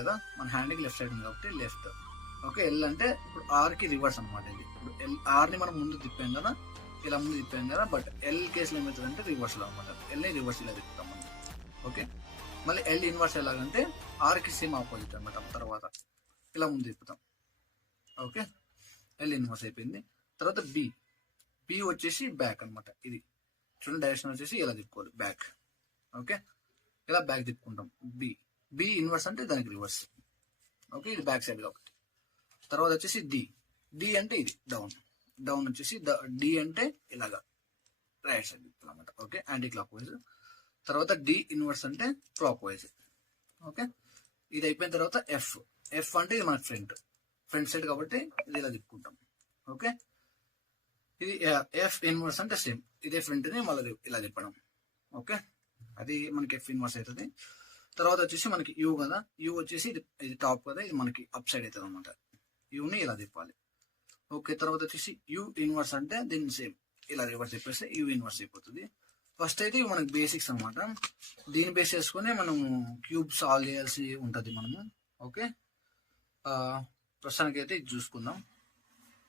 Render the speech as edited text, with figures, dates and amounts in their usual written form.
కదా, మన హ్యాండ్కి లెఫ్ట్ సైడ్ ఉంది కాబట్టి లెఫ్ట్. ఓకే, ఎల్ అంటే ఇప్పుడు ఆర్కి రివర్స్ అనమాట ఇది. ఇప్పుడు ఆర్ని మనం ముందు తిప్పాం కదా, ఇలా ముందు తిప్పాం కదా, బట్ ఎల్ కేసులో ఏమవుతుందంటే రివర్స్లో అనమాట. ఎల్ని రివర్స్ ఇలా తిప్పుతాం మనం. ఓకే, మళ్ళీ ఎల్ ఇన్వర్స్ ఎలాగంటే ఆర్కి సేమ్ ఆపోజిట్ అనమాట. తర్వాత ఇలా ముందు తిప్పుతాం. ఓకే, ఎల్ ఇన్వర్స్ అయిపోయింది. తర్వాత బి వచ్చేసి బ్యాక్ అనమాట. ఇది చూడండి, డైరెక్షన్ వచ్చేసి ఇలా తిప్పుకోవాలి, బ్యాక్. ఓకే, ఇలా బ్యాక్ తిప్పుకుంటాం. బి ఇన్వర్స్ అంటే దానికి రివర్స్. ఓకే, ఇది బ్యాక్ సైడ్ కాబట్టి. తర్వాత వచ్చేసి డి అంటే ఇది డౌన్ వచ్చేసి డి అంటే ఇలాగా రైట్ సైడ్ అనమాట. Okay, anti clock wise. తర్వాత డి ఇన్వర్స్ అంటే క్లాక్ వైజ్. ఓకే, ఇది అయిపోయిన తర్వాత ఎఫ్ అంటే ఇది మన ఫ్రంట్ సైడ్ కాబట్టి ఇది ఇలా తిప్పుకుంటాం. ఓకే, ఇది ఎఫ్ ఇన్వర్స్ అంటే సేమ్ ఇదే ఫ్రంట్ని మళ్ళీ ఇలా తిప్పడం. ఓకే, అది మనకి ఎఫ్ ఇన్వర్స్ అవుతుంది. తర్వాత వచ్చేసి మనకి యూ కదా, యూ వచ్చేసి ఇది టాప్ కదా, ఇది మనకి అప్ సైడ్ అవుతుంది అనమాట. యూని ఇలా తిప్పాలి. ఓకే, తర్వాత వచ్చేసి యూ ఇన్వర్స్ అంటే దీన్ని సేమ్ ఇలా రివర్స్ తిప్పేస్తే యూ ఇన్వర్స్ అయిపోతుంది. ఫస్ట్ అయితే ఇవి మనకి బేసిక్స్ అనమాట. దీన్ని బేస్ చేసుకుని మనం క్యూబ్ సాల్వ్ చేయాల్సి ఉంటుంది మనము. ఓకే, ప్రస్తుతానికి అయితే ఇది చూసుకుందాం.